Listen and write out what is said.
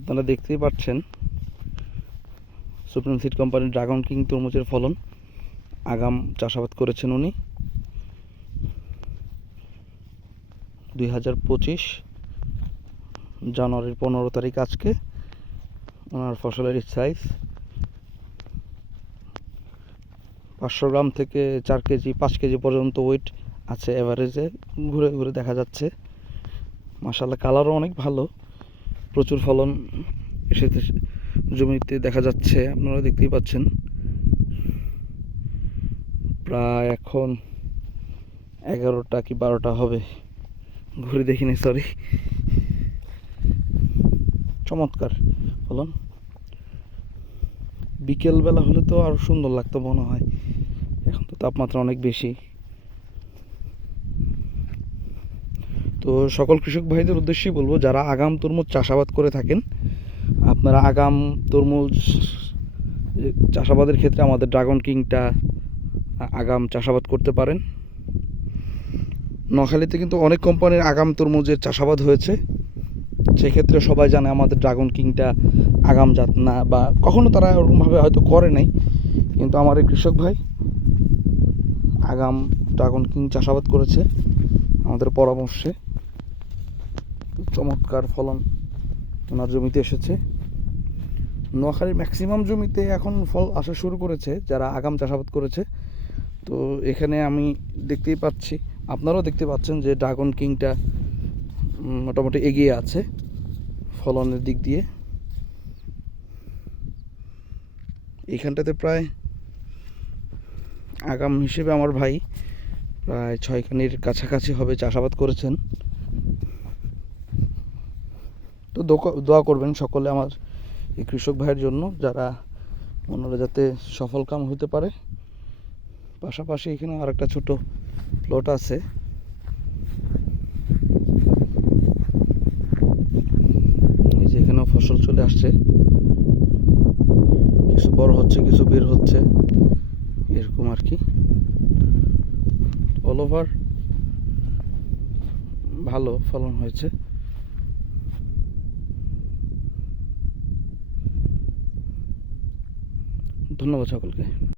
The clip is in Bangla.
আপনারা দেখতেই পাচ্ছেন। সুপ্রিম সিড কোম্পানির ড্রাগন কিং তরমুজের ফলন, আগাম চাষাবাদ করেছেন উনি। দুই হাজার পঁচিশ জানুয়ারির পনেরো তারিখ আজকে, ওনার ফসলের সাইজ পাঁচশো গ্রাম থেকে চার কেজি, পাঁচ কেজি পর্যন্ত ওয়েট আছে এভারেজে ঘুরে ঘুরে দেখা যাচ্ছে। মাসাল্লাহ কালারও অনেক ভালো। প্রচুর ফলন এসেছে জমিতে, দেখা যাচ্ছে, আপনারা দেখতেই পাচ্ছেন। প্রায় এখন এগারোটা কি বারোটা হবে? ঘুরে দেখিনি সরি চমৎকার ফলন। বিকেলবেলা হলে তো আরও সুন্দর লাগতো মনে হয়। এখন তো তাপমাত্রা অনেক বেশি। তো সকল কৃষক ভাইদের উদ্দেশ্যেই বলব, যারা আগাম তরমুজ চাষাবাদ করে থাকেন, আপনারা আগাম তরমুজ চাষাবাদের ক্ষেত্রে আমাদের ড্রাগন কিংটা আগাম চাষাবাদ করতে পারেন। নখালিতে কিন্তু অনেক কোম্পানির আগাম তরমুজের চাষাবাদ হয়েছে। সেক্ষেত্রে সবাই জানে আমাদের ড্রাগন কিংটা আগাম জাত না বা কখনো তারা ওরকমভাবে হয়তো করে নাই। কিন্তু আমার এই কৃষক ভাই আগাম ড্রাগন কিং চাষাবাদ করেছে আমাদের পরামর্শে। চমৎকার ফলন ওনার জমিতে এসেছে। নোয়াখালীর ম্যাক্সিমাম জমিতে এখন ফল আসা শুরু করেছে, যারা আগাম চাষাবাদ করেছে। তো এখানে আমি দেখতেই পাচ্ছি, আপনারাও দেখতে পাচ্ছেন যে ড্রাগন কিংটা মোটামুটি এগিয়ে আছে ফলনের দিক দিয়ে। এইখানটাতে প্রায় আগাম হিসেবে আমার ভাই প্রায় ছয়খানির কাছাকাছি হবে চাষাবাদ করেছেন। তো দোয়া করবেন সকলে আমার এই কৃষক ভাইয়ের জন্য, যারা ওনারা যাতে সফল কাম হতে পারে। পাশাপাশি এখানে আরেকটা ছোট প্লট আছে। এখানেও ফসল চলে আসছে। কিছু বড় হচ্ছে, কিছু বের হচ্ছে, এরকম আর কি। অল ওভার ভালো ফলন হয়েছে। ধন্যবাদ সকলকে।